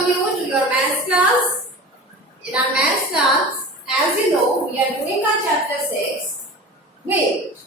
welcome you to your maths class. In our maths class, as you know, we are doing our chapter 6, weight.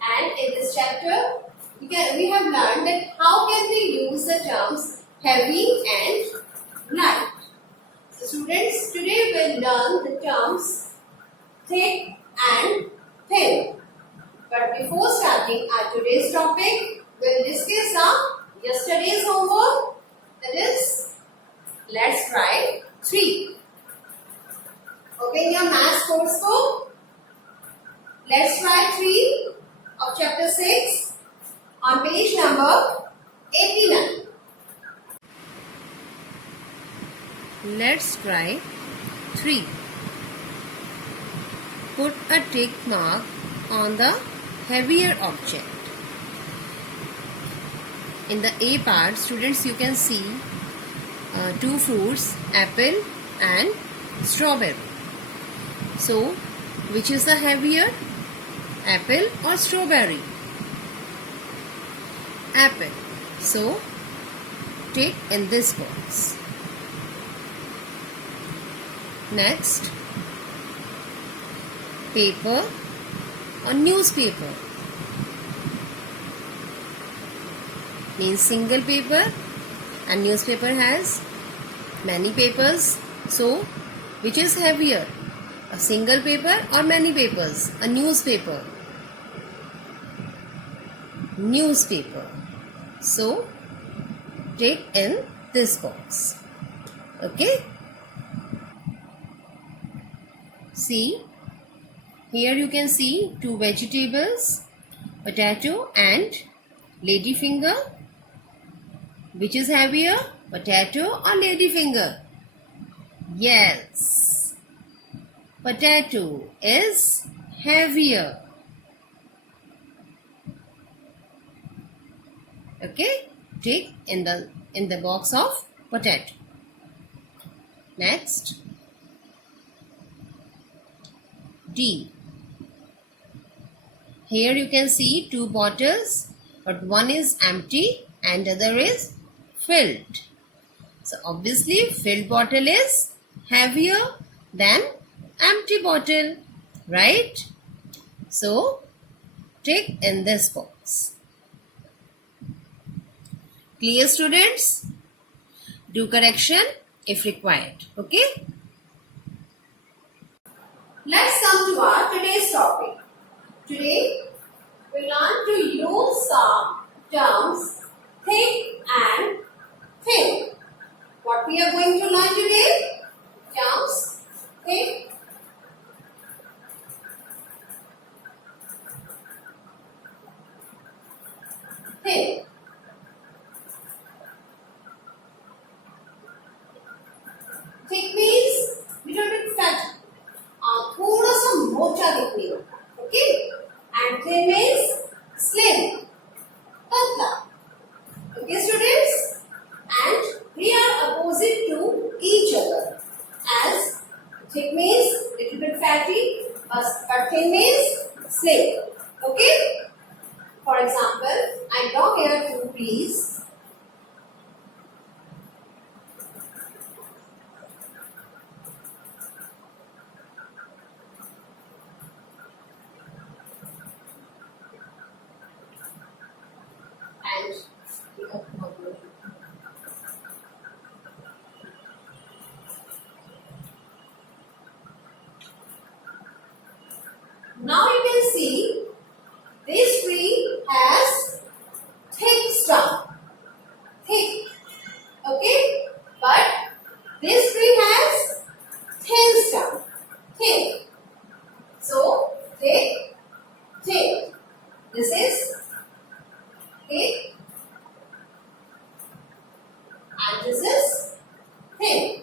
And in this chapter, we have learned that how can we use the terms heavy and light. So students, today we will learn the terms thick and thin. But before starting our today's topic, we will discuss yesterday's homework. That is, let's write 3. Open your maths course book. Let's write 3 of chapter 6 on page number 89. Let's try 3. Put a tick mark on the heavier object. In the A part, students, you can see 2 fruits, apple and strawberry. So, which is the heavier? Apple or strawberry? Apple. So, tick in this box. Next, paper or newspaper. Means single paper, and newspaper has many papers. So, which is heavier? A single paper or many papers? A newspaper. Newspaper. So, take in this box. Okay? See, here you can see 2 vegetables, potato and ladyfinger. Which is heavier, potato or ladyfinger? Yes, potato is heavier. Okay, tick in the box of potato. Next, D. Here you can see 2 bottles, but one is empty and other is filled. So obviously filled bottle is heavier than empty bottle, right? So tick in this box. Clear, students? Do correction if required. Okay? Let's come to our today's topic. Today we learn to use some terms thick and thin. What we are going to learn today? Terms thick, thin. Thick means little bit fat. थोड़ा सा मोटा दिखने वाला. Okay? And thin means slim, पतला. Okay, students? And we are opposite to each other. As thick means little bit fatty, but thin means slim. Okay? For example, I draw here 2 trees. And now you can see this tree has thick stump. Thick. Okay? But this tree has thin stump. Thin. So, thick, thin. This is thick. And this is thin.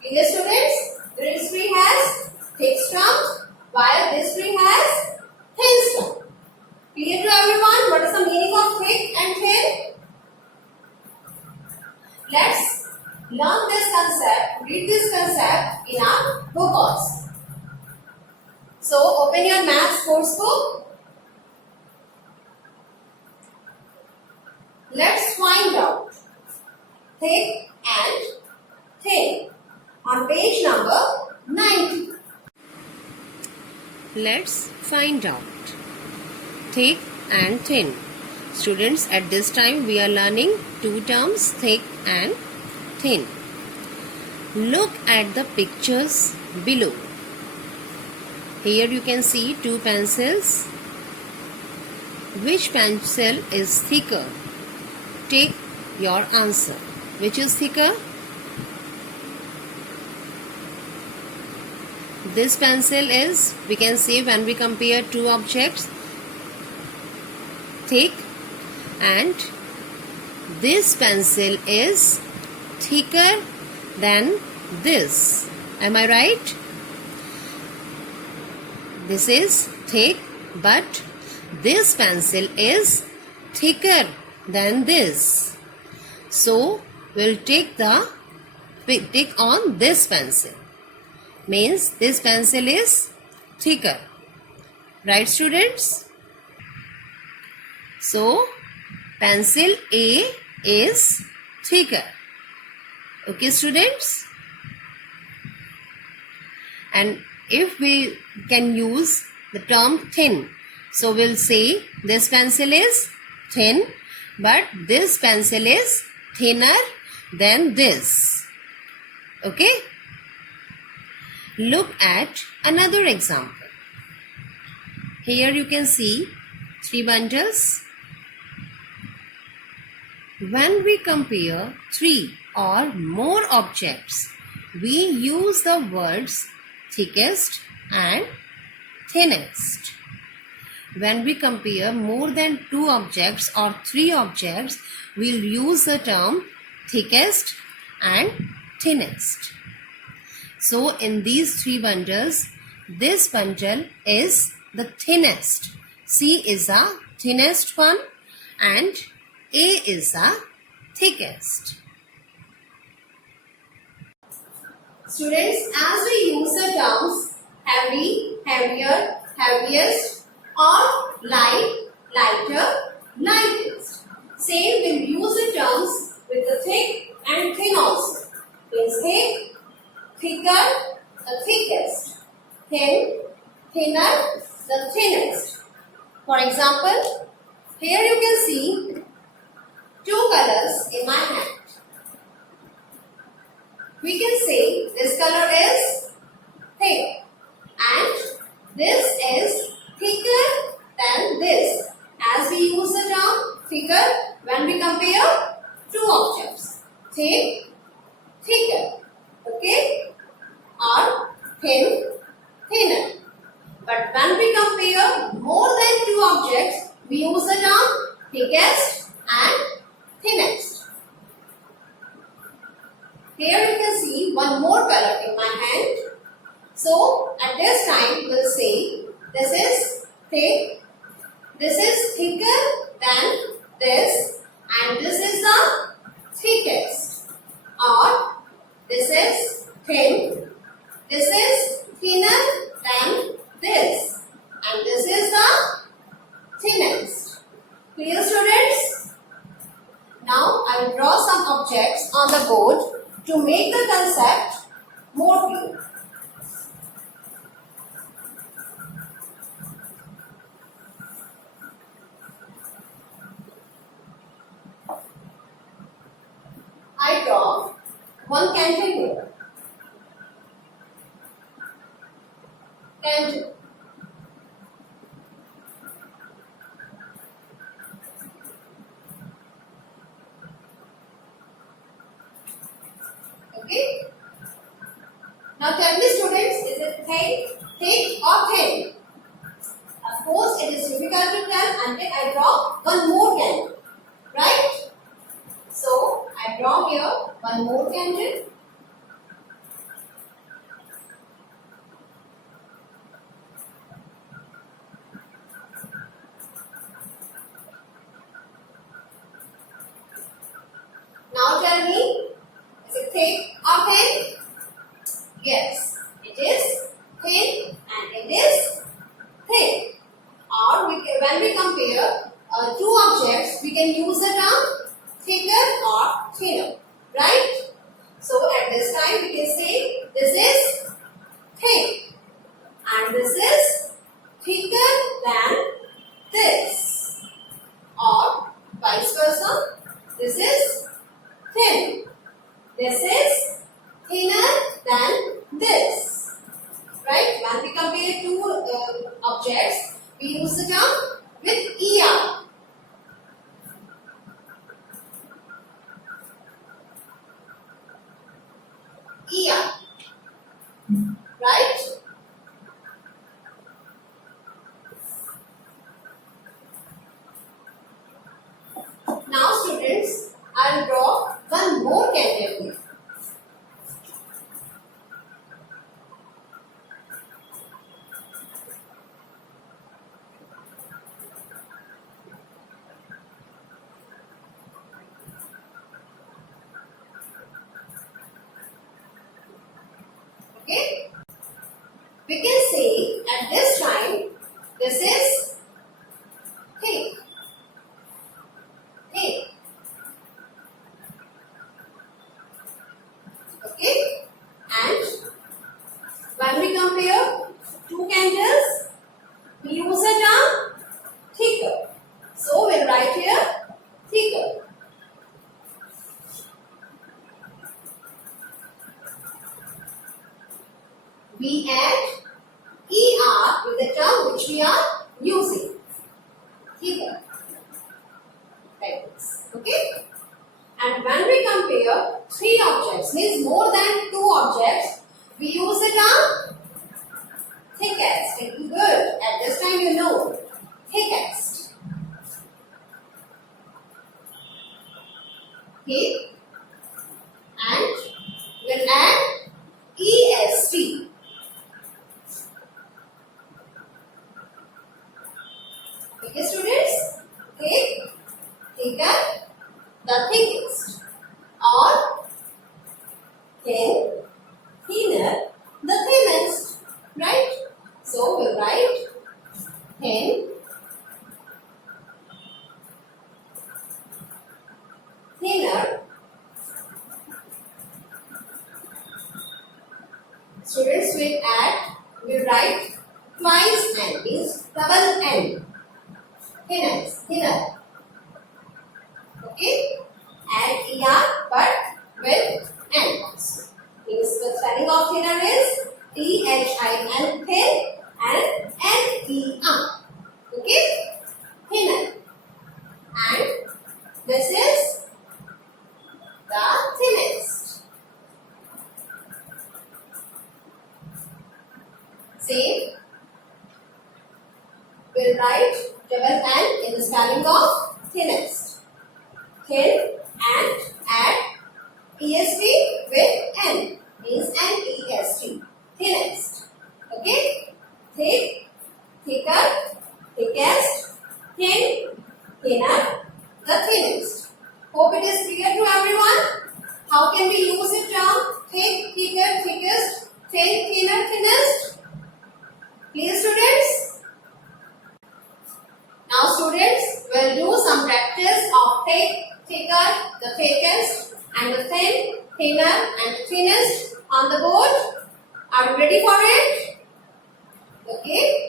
Clear, students? This tree has thick stump while this tree has thin stump. Clear to everyone? What is the meaning of thick and thin? Let's learn this concept, read this concept in our book also. So open your maths course book. Let's find out. Thick and thin. Students, at this time we are learning two terms, thick and thin. Look at the pictures below. Here you can see two pencils. Which pencil is thicker? Take your answer. Which is thicker? This pencil is, we can say when we compare two objects, thick, and this pencil is thicker than this. Am I right? This is thick, but this pencil is thicker than this. So we'll take on this pencil. Means this pencil is thicker. Right, students? So pencil A is thicker. Okay, students? And if we can use the term thin, so we'll say this pencil is thin, but this pencil is thinner than this. Okay? Look at another example. Here you can see three bundles. When we compare three or more objects, we use the words thickest and thinnest. When we compare more than two objects or three objects, we'll use the term thickest and thinnest. So in these three bundles, this bundle is the thinnest. C is the thinnest one and A is the thickest. Students, as we use the terms heavy, heavier, heaviest, or light, lighter, lightest, same we'll use the terms with the thick and thin also. Means thick, thicker, the thickest, thin, thinner, the thinnest. For example, here you can see two colors in my hand. We can say this color is thick and this is thicker than this, as we use the term thicker when we compare two objects. Thick, thicker, okay, or thin, thinner. But when we compare more than two objects, we use the term thickest and thinnest. Here you can see one more color in my hand. So at this time we'll say this is thick, this is thicker than this, and this is the thickest. Or this is thin, this is thinner than this, and this is the thinnest. Clear, students? Now I will draw some objects on the board to make the concept more clear. I draw one candle here. Candle. Okay. Now tell me, students, is it thick or thin? Of course, it is difficult to tell until I draw one more candle. Right? So, I draw here one more candle. Now tell me, is it thick or thin? Yes, it is thin and it is thin. Or when we compare two objects, we can use the term thicker or thinner. Right? So at this time we can say this is thin and this is thicker than this, or vice versa. This is thin. This is thinner than this. Right? When we compare two objects, we use the term with ER. ER. Right? Now students, I'll draw one more category. Okay? We can say at this time, this is thick. Thick. Okay? And when we compare two candles, we use a term thicker. So we'll write here thicker. We add ER with the term which we are using. Thicker. Like this. Okay? And when we compare three objects, means more than two objects, we use the term thickest. Very good. At this time you know. Thickest. Okay? And we'll add EST. Okay, students? Thick, thicker, the thickest. Or thin, thinner, the thinnest. Right? So we'll write thin, thinner. Students will write twice N, means double N. Thinner. Okay? Add ER but with N. Means the spelling of thinner is THIN, thin, and NER. Okay? Thinner. And this is the thinnest. Same. We'll write double N in the spelling of thinnest. Thin and add EST with N, means NEST. Thinnest. Okay? Thick, thicker, thickest, thin, thinner, the thinnest. Hope it is clear to everyone. How can we use the term thick, thicker, thickest, thin, thinner, thinnest? Clear, students? Now students will do some practice of thick, thicker, the thickest, and the thin, thinner, and the thinnest on the board. Are you ready for it? Okay.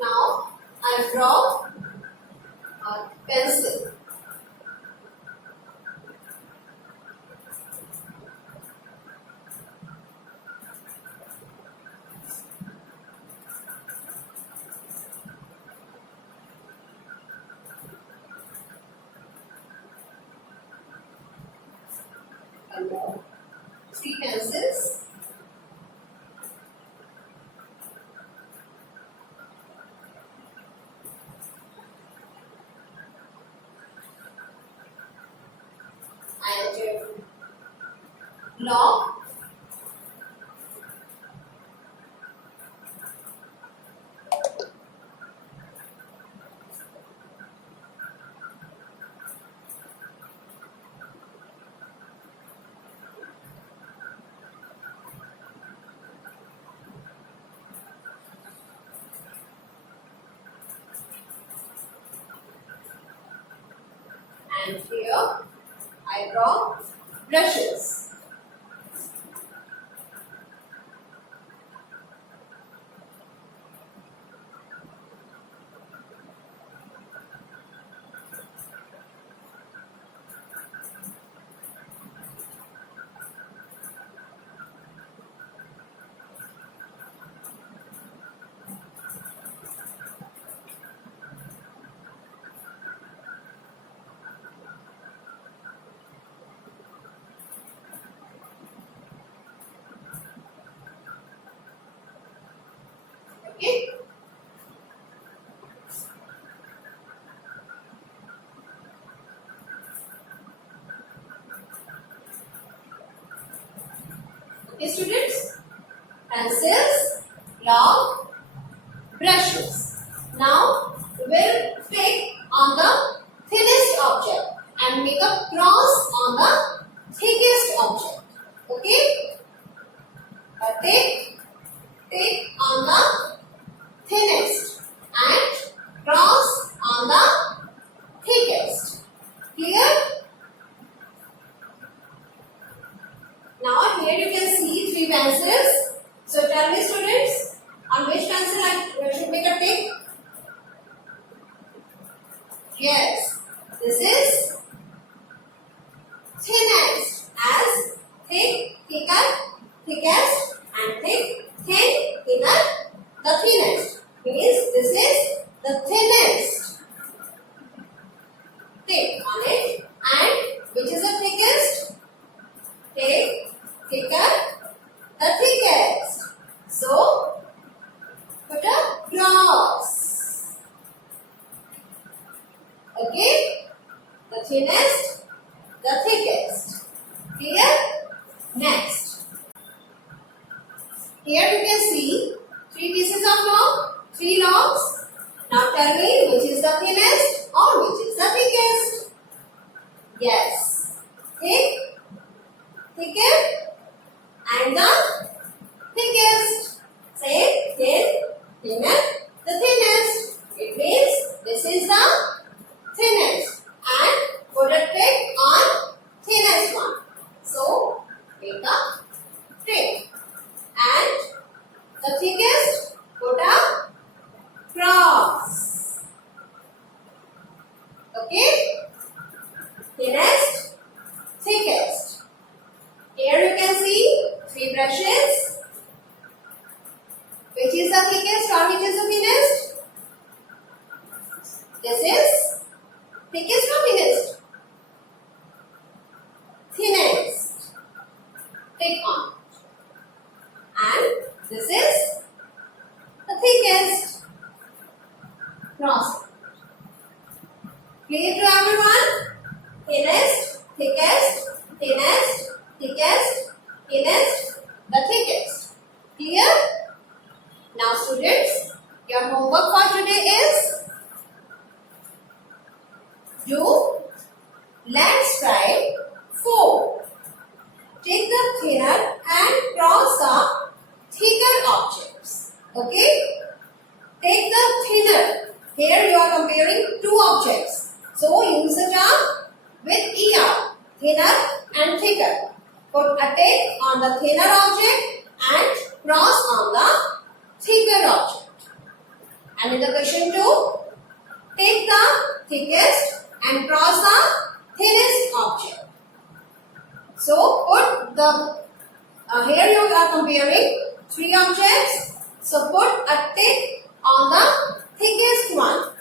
Now I'll draw a pencil. I'll draw 3 pencils. And lock and here I draw brushes. Okay. Okay, students. Pencils, long brushes. Now we will pick on the thinnest object and make a cross on the thickest object. Okay? Take on the thinnest and cross on the thickest. Clear? Now here you can see three pencils. So tell me students, on which pencil I should make a tick? Yes, this is thinnest, as thick, thicker, thickest and thick, thin, thinner, the thinnest. Means this is the thinnest. Tick on it. And which is the thickest? Thick, thicker, the thickest. So put a cross. Okay? The thinnest, the thickest. Clear? Next. Here you can see three pieces of log, three logs. Now tell me which is the thinnest or which is the thickest? Yes. Thick, thicker and the thickest. Say thin, thinner, the thinnest. It means this is the thinnest and put a tick on thinnest one. So make a tick and the thickest put a cross. Okay? Thinnest, thickest. Here you can see three brushes. Which is the thickest or which is the thinnest? This is thickest or thinnest? Thinnest. Tick on. And this is the thickest. Cross. Clear to everyone? Thinnest, thickest, thinnest, thickest, thinnest, the thickest. Clear? Now students, your homework for today is do let's write 4. Take the thinner and cross the thicker objects. Okay? Take the thinner. Here you are comparing two objects. So use the term with ER. Thinner and thicker. Put a tick on the thinner object and cross on the thicker object. And in the question 2, take the thickest and cross the thinnest object. So put the here you are comparing three objects. So put a tick on the thickest one